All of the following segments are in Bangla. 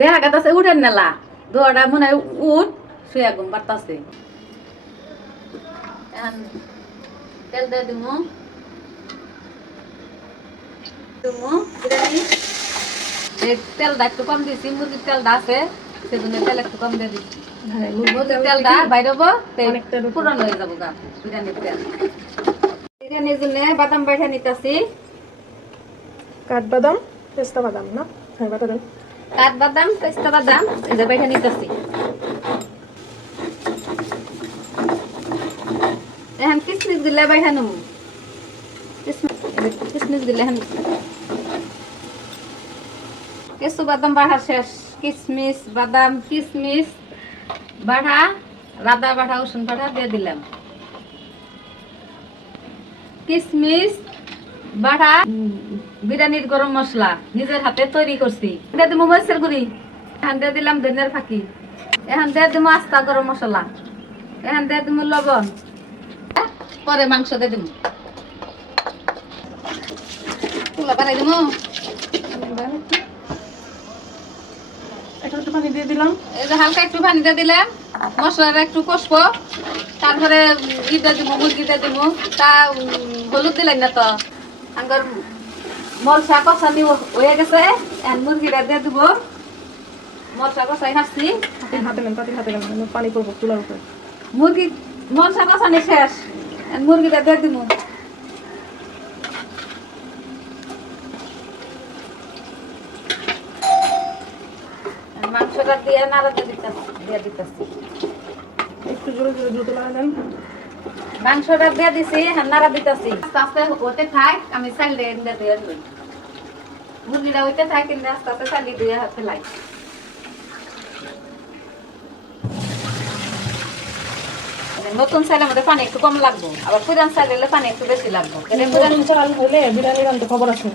দেখা গেছে উঠেন নেলা। দোয়াটা মনে হয় উঠ শুয়ে ঘুম পারতাছে তেল দিয়ে দিমু। দিমু বিরিয়ানি এই তেলটা একটু কম দিছি মুরগির তেলটা আছে সেজন্য তেল একটু কম দিয়ে দিচ্ছি হ্যাঁ মুরগির তেলটা উঠবে। পুরান হয়ে যাব গা বিরিয়ানির তেল। বিরিয়ানির জন্য বাদাম বাইঠা নিতেছি। কাঠবাদাম পেস্তা বাদাম না? হ্যাঁ বাদাম কাঠ বাদাম, পেস্তা বাদাম, এই যে নিতেছি। এখন কিসমিস দিলে বাইঠা নেব। কিসমিস দিলে এখন কিছু বাদাম বাড়া শেষ। কিসমিস বাদাম, কিসমিস বাড়া রাধা বাড়া রসুন বাড়া দিয়ে দিলাম। কিসমিস উম, বিরিয়ানির গরম মশলা নিজের হাতে তৈরি করছি। দিয়ে দিব মরিচের গুড়ি এখান দিয়ে দিলাম ধনিয়ার ফাঁকি। এখান দিয়ে দিব আস্তা গরম মশলা। এখান দিয়ে দিব লবণ। পরে মাংস দিয়ে দিব তুলা বানাই দিব একটু একটু পানি দিয়ে দিলাম। এই যে হালকা একটু পানি দিয়ে দিলাম। মশলাটা একটু কষবো। তারপরে ইটা দিব মুরগিটা দিব তা হলুদ দিলেন না তো? আঙ্গর মলসা কষানি হয়ে গেছে মুরগিটা দিয়ে দিব। মলসা কষাই হাসছি হাতে নেন পাতিল হাতে নেন পানি পড়ব তুলার উপরে। মুরগি মলসা কষানি শেষ মুরগিটা দিয়ে দিব। মাংসটা দিয়ে নাড়া দিয়ে দিতেছি দিয়ে দিতেছি। একটু জোরে জোরে দ্রুত লাগা দেন মাংসটা দিয়ে দিছি হান্নারা দিতেছি। আস্তে আস্তে থাক আমি চাল দিয়ে দিয়ে মুরগিটা থাক কিন্তু আস্তে আস্তে চালি দিয়ে হাতে লাই। নতুন চাইলে আমাদের পানি একটু কম লাগবো আবার পুরান চাইলে পানি একটু বেশি লাগবো। তাহলে পুরান চাল হলে বিরিয়ানি রান্তে খবর আছে।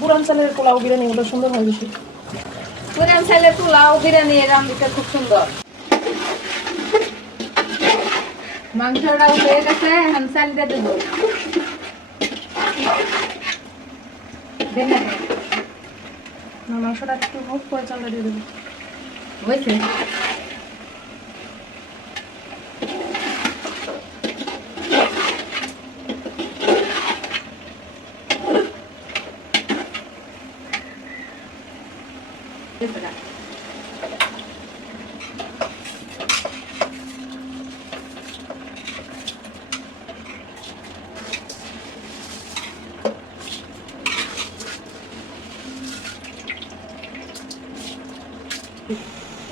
পুরান চালের পোলাও বিরিয়ানি গুলো সুন্দর হয় বেশি। পুরান চাইলে পোলাও বিরিয়ানি রাম দিতে খুব সুন্দর। মাংসটা হয়ে গেছে এখন চাল দিয়ে দেবো। মাংসটা একটু হোক পরে চালটা দিয়ে দেবো। হয়েছে।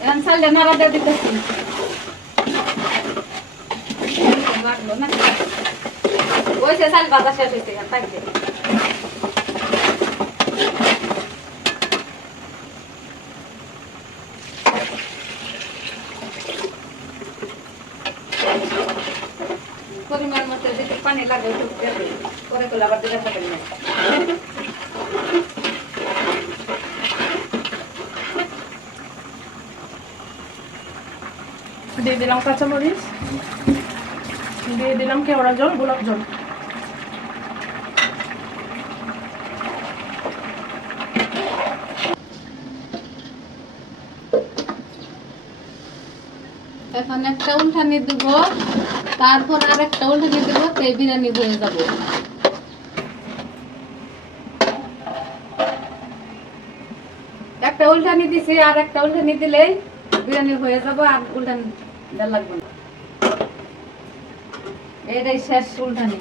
এখন চালটা নাড়া দিয়ে দিতেছি। লাগল না ওইসে চাল বাতা শেষ হয়েছে থাকবে পরিমাণ মতো যদি পানি লাগে। পরে করলে আবার দিতে পারবেন দিয়ে দিলাম কাঁচামরিচ, দিয়ে দিলাম কেওড়া জল, গোলাপ জল। এখন একটা উল্টানি দিব, তারপর আর একটা উল্টানি দিব, সেই বিরিয়ানি হয়ে যাবে। একটা উল্টানি দিছি, আর একটা উল্টানি দিলেই বিরিয়ানি হয়ে যাবে, আর উল্টানি দেওয়া লাগবে না। এটাই শেষ উল্টানি।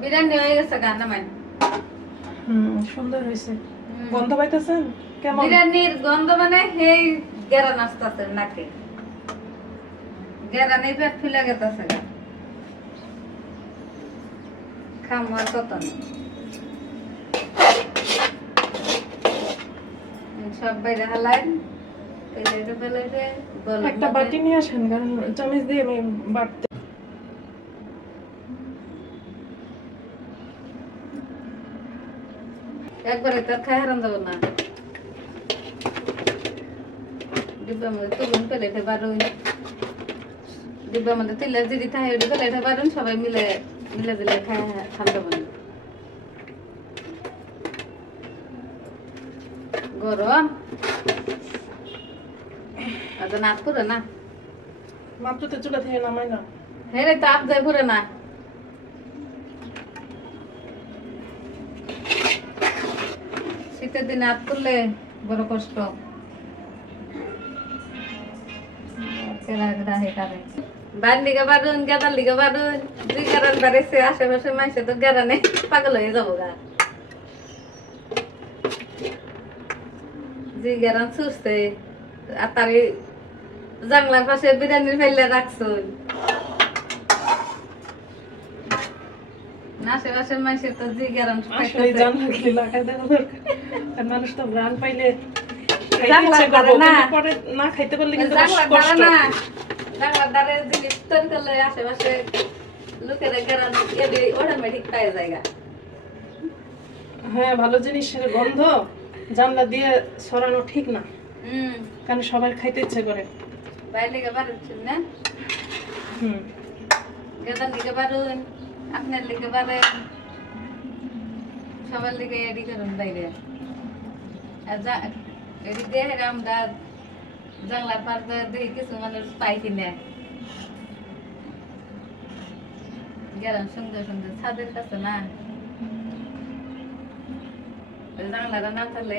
বিরিয়ানি হয়ে গেছে গান নামাই। হুম সুন্দর হয়েছে। গন্ধ পাইতেছেন? কেমন? বিরিয়ানির গন্ধ মানে সেই গেরা নাচতেছে নাকে। গেরা নেই পেট ফুলে গেতেছে গা। খামার কত নেই সব বাইরে হালাইন একটা বাটি নিয়ে আসেন কারণ চামিচ দিয়ে আমি বাটতে একবারে তার খাই হারান যাব না। ডিব্বার মধ্যে তুলুন প্লেটে বার হইন ডিব্বার মধ্যে তেলের যদি থাকে ওটি দিতে পারেন সবাই মিলে মিলে দিলে খাই ঠান্ডা বলি গরম। আর নাচ করে না। মাত্র তো চুলা থেকে নামাই না। হ্যাঁ রে তাপ যায় ঘুরে না। শীতের দিনে হাত তুললে বড় কষ্ট। গেদার দুই গেরান বাড়েছে আশেপাশে মাইসে তো গেরানে পাগল হয়ে যাব গা। যে গেরান সুস্থে আর তারে পাশে বিরিয়ানির ফেলে আশেপাশের মানুষের তো মানুষ তো রান পাইলে পারে না। খাইতে পারলে কিন্তু কষ্ট। না। জানলার জিনিস তৈরি করলে আশেপাশে লোকেরা গেরান এদি অটোমেটিক পায় জায়গা হ্যাঁ ভালো জিনিসের গন্ধ। জানলা দিয়ে সরানো ঠিক না। হুম। কারণ সবাই খাইতে ইচ্ছে করে? বাইরে বাড়ুন না? হুম। গেদার আপনার সবার এডি করুন বাইরে। আর যা এডি দিয়ে আমরা জানলার দেখি কিছু মানুষ পাই কিনে। গেলাম সুন্দর সুন্দর ছাদের কাছে না। นั่งแล้วก็นั่งทะเล